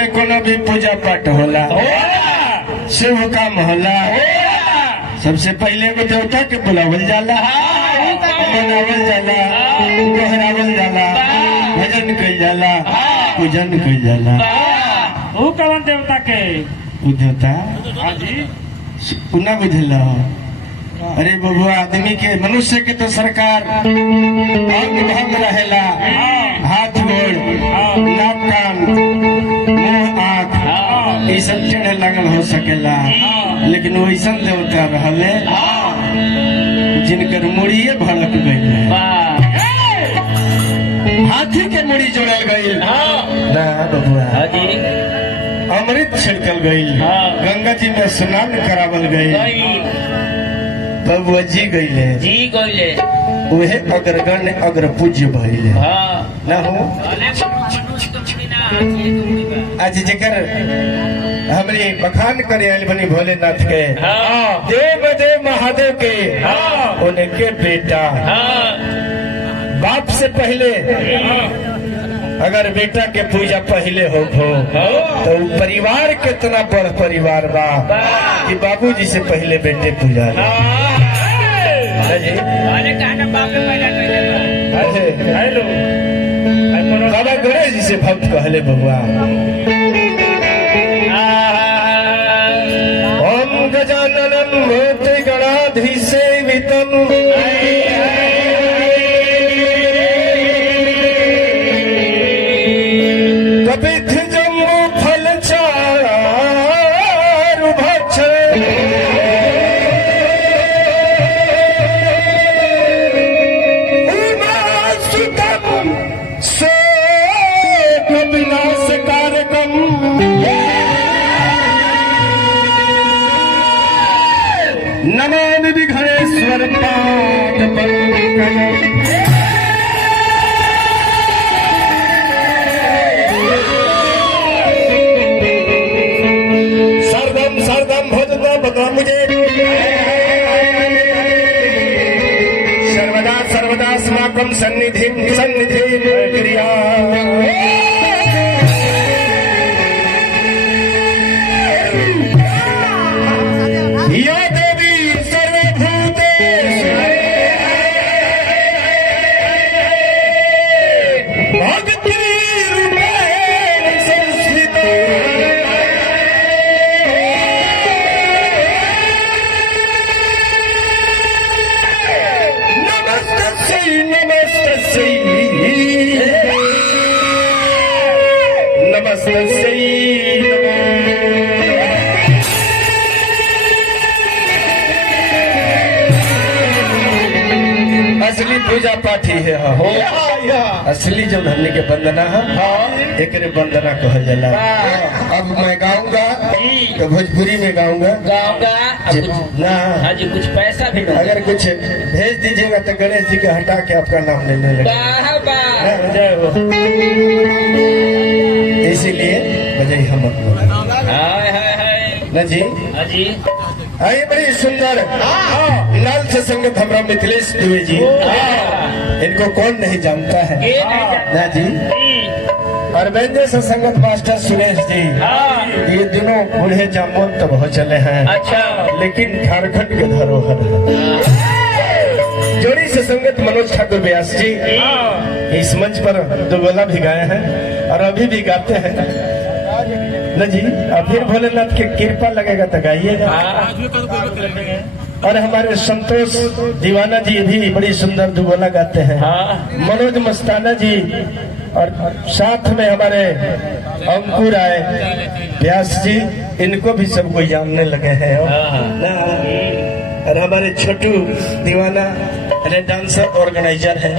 में कोनो भी पूजा पाठ होला, शुभ काम होला, सबसे पहले वो देवता के बुलावल जाला, मनावल जाला, दोहरावल जाला, भजन कइल जाला, पूजन कइल जाला। वो कौन देवता के? वो देवता हाजी पुनः बुझल। अरे बबुआ, आदमी के मनुष्य के तो सरकार अंग भंग रहेला, हाथ गोड़, नाक कान, मुंह आँख, ये सब टेढ़े लगल हो सकेला, लेकिन वैसा देवता रहले जिनकर मुड़िए भड़क गई, हाथी के मुड़ी जोड़ल गई ना बबुआ, अमृत छिड़कल गई, गंगा जी में स्नान करावल गई, बबुआ जी गईले उहे अग्रगण्य अग्र पूज्य भइले ना हो। आज जेकर हमरे बखान करे आयल बनी भोलेनाथ के, देव देव महादेव के, उनके बेटा बाप से पहले अगर बेटा के पूजा पहले हो तो परिवार कितना बड़ परिवार बा कि बाबूजी से पहले बेटे पूजा। बाबा गणेश जी से भक्त कहले बबुआ, ओम गजाननं भूते गणाधीसेवितं कपिथ जम्बू फल चारु भक्ष उमासुतम् विनाश कारकम नमामि विघ्नेश्वर पाद पंकजम्। सर्वं सर्वं भजता बता मुझे, सर्वदा सर्वदा अस्माकं सन्निधिं सन्निधिं क्रिया। या देवी सर्वभूतेषु भक्तिरूपेण संस्थिता, नमस्तस्यै नमस्तस्यै नमस्तस्यै असली पूजा पाठी है हो, असली जो हमने के वंदना है एक वंदना कहल जाला। अब मैं गाऊंगा तो भोजपुरी में गाऊंगा ना, कुछ पैसा भी अगर कुछ भेज दीजिएगा तो गणेश जी के हटा के आपका नाम लेने लगे, इसीलिए बजाई हम ना जी। आइए, बड़ी सुंदर लाल से संगत हमारा मिथिलेश दुबे जी, इनको कौन नहीं जानता है ना जी। और बेंजे से संगत मास्टर सुरेश जी, ये दिनों बूढ़े जामुन तब हो चले हैं, लेकिन झारखंड के धरोहर है। जोड़ी से संगत मनोज ठाकुर व्यास जी इस मंच पर दुगोला भी गाए हैं और अभी भी गाते हैं न जी। अब फिर भोलेनाथ की कृपा लगेगा तो गाइएगा। और हमारे संतोष दीवाना जी भी बड़ी सुंदर दुगोला गाते हैं, मनोज मस्ताना जी, और साथ में हमारे अंकुर आए व्यास जी, इनको भी सब कोई जानने लगे हैं ना। और हमारे छोटू दीवाना डांसर ऑर्गेनाइजर है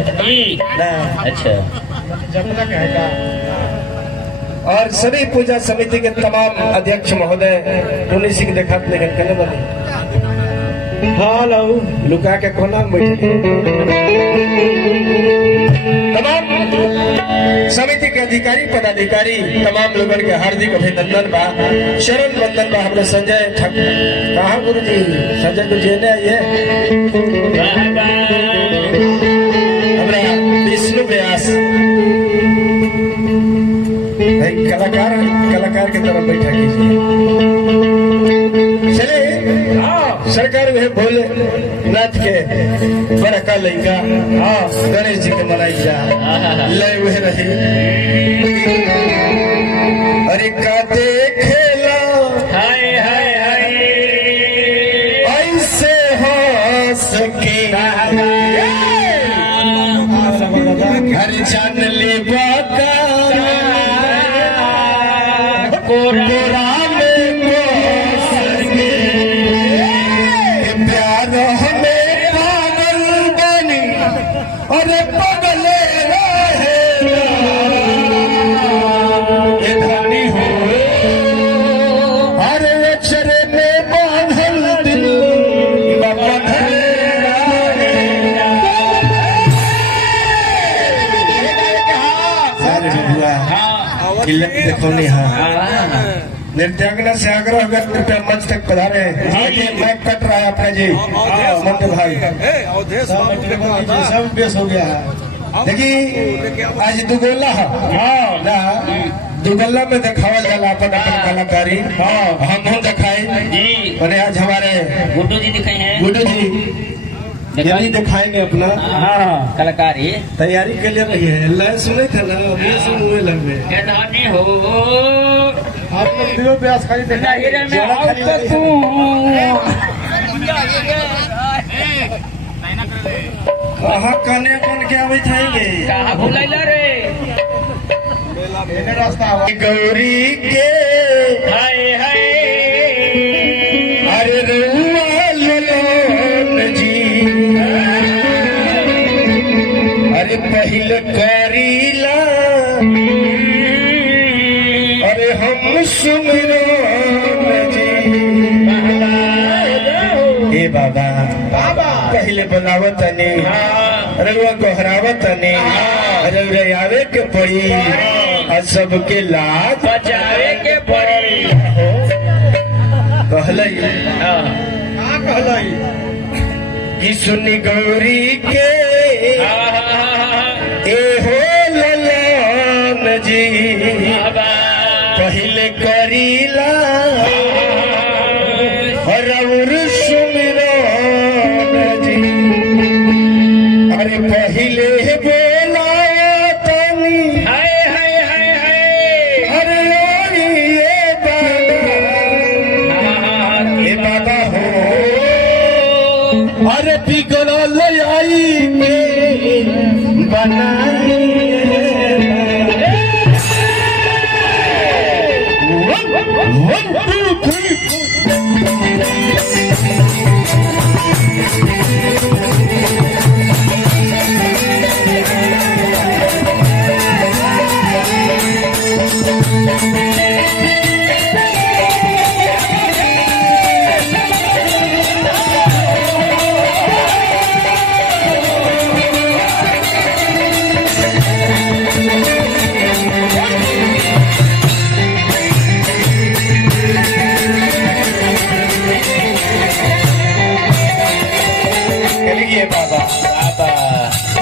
ना। अच्छा, और सभी पूजा समिति के तमाम अध्यक्ष महोदय, टोनी सिंह देखा लेकिन कहने वाले हेलो लुका के कोना में बैठे, तमाम समिति के अधिकारी पदाधिकारी तमाम लोगों के हार्दिक अभिनंदन बा, शरण वंदन बा। हमने संजय ठाकुर कहा गुरु जी, संजय गुरु जी ने आइए, हमारा विष्णु व्यास कलाकार कलाकार की तरफ बैठा कीजिए। चलिए सरकार में भोले नाथ के बड़का लड़का गणेश जी के मनाई जा लय वह रही। अरे का देखेला हाय हाय हाय ऐसे हो सके हर जान ले बाका कोरा में सके प्यार हमें पागल बनी अरे पगले धनी हो अरे अक्षरे में बांधल दिल देखो नृत्यांगना से आग्रह अगर कृपया मंच तक पधारे मैं कट रहा है अपने जी मंद भाई सब बेस हो गया है। देखिए आज दुगोला है ना दुगोला में दिखावल जाला अपन अपन कलाकारी हम दिखाए और आज हमारे गुड्डू जी दिखाई हैं गुड्डू जी यही दिखाएंगे अपना कलाकारी तैयारी के लिए रही है लय सुने थे ना अभी सुने लगे धनी हो आप लोग दियो ब्यास खाली देखा कहाँ कने कौन के आवे थाएंगे कहाँ भुलाइला रे रास्ता गौरी के हाय हाय अरे रुआ ललन जी अरे पहिल करीला अरे हम सुमिरन जी हे बाबा पहले बनावतनी रउआ गोहरावतनी रउआ आवे के पड़ी और सबके लाज बचावे के पड़ी कहलई कि सुनी गौरी के ए हो ललन जी पहले करीला और सुमिरन जी अरे पहले बोलावतनी हाय हाय हाय हाय अरे ये बाबा हो अरे बिगड़ल आई में बनाई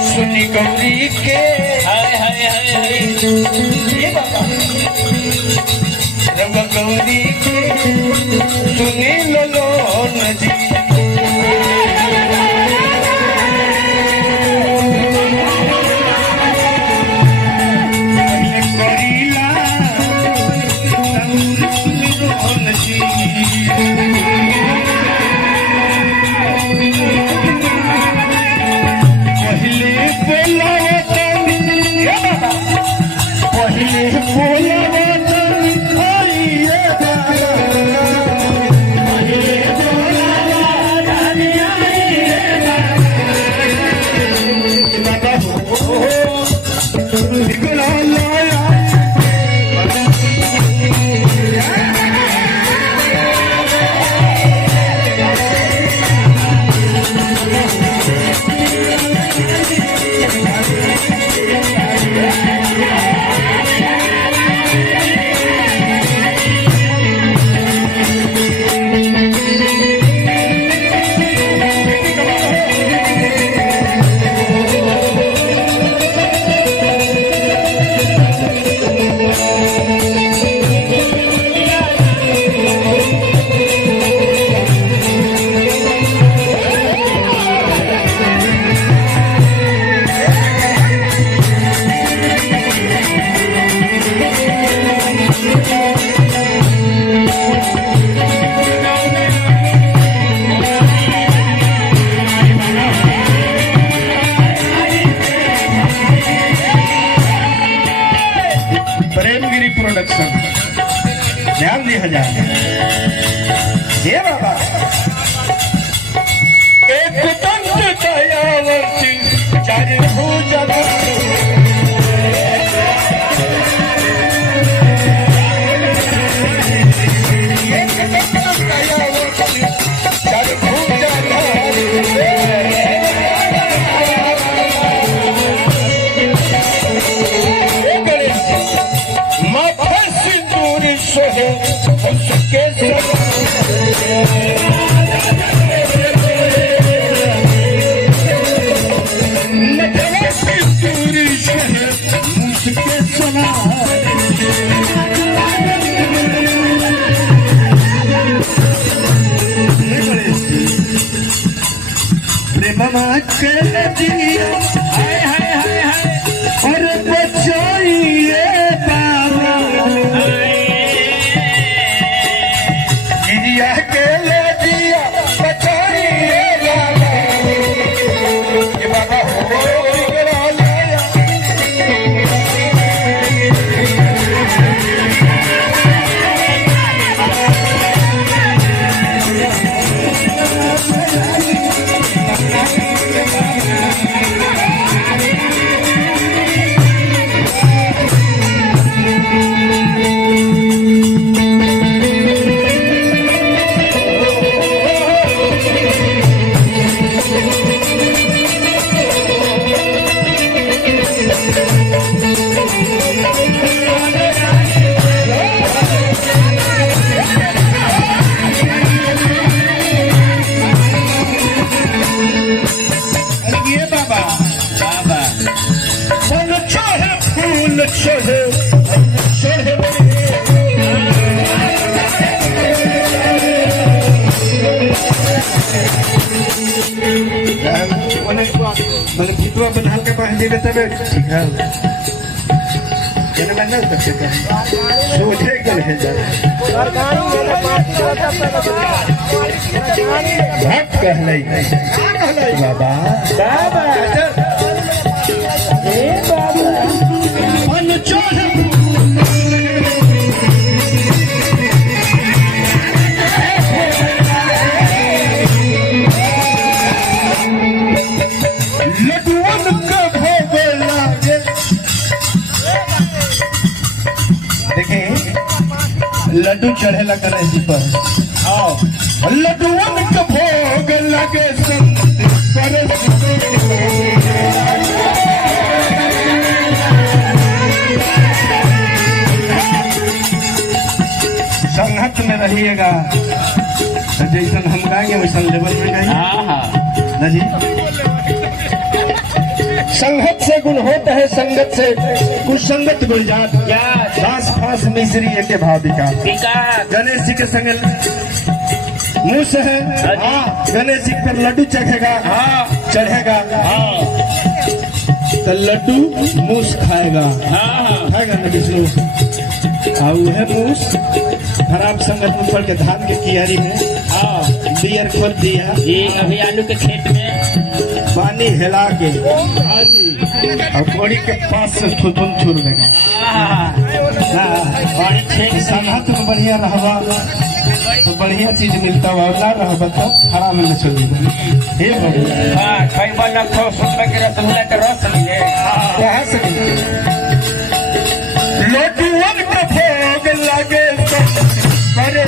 सुनी गौरी के हाय हाय हाय हाय ये बाबा रब गौरी के सुनी ललन जी करीला सुमिरन जी पहले बोलावतनी हजार ये बाबा एक दंत दयावती चार भुजा और बचाइए बाबा गिरिया के ले दिया बचाइए बाबा ये बाबा हो बिगड़ा लाया मतलब चित्रों बना के पहले तब ठीक है मैं नहीं सकते सोचे कर है भक्त कहले बाबा बाबा ए बाबा मन चोर लड्डू चढ़ेला गणेश जी पर लड्डुअन के भोग लगे संगत में रहिएगा तो जैसन हम गाएंगे वैसन लेवल में गाएंगे ना जी। संगत से गुण होता है संगत से कुछ संगत गुलजार क्या दास फास मिश्री एक भाविका गणेश जी के संग मुंह से है गणेश जी पर लड्डू चढ़ेगा चढ़ेगा तो लड्डू मूस खाएगा खाएगा ना विष्णु है मूस खराब संगत में पड़ के धान के कियारी में बियर खोल दिया ये अभी आलू के खेत में पानी हिला के और कोड़ी के पास से थुथुन छुर देगा पानी छेक संगत में बढ़िया रहवा तो बढ़िया चीज मिलता हुआ ना रहबा तो खराब में चल हे बढ़िया कई बार ना तो सुनबे के रसगुल्ला के रस लिए कहां से लड्डू के भोग लगे करे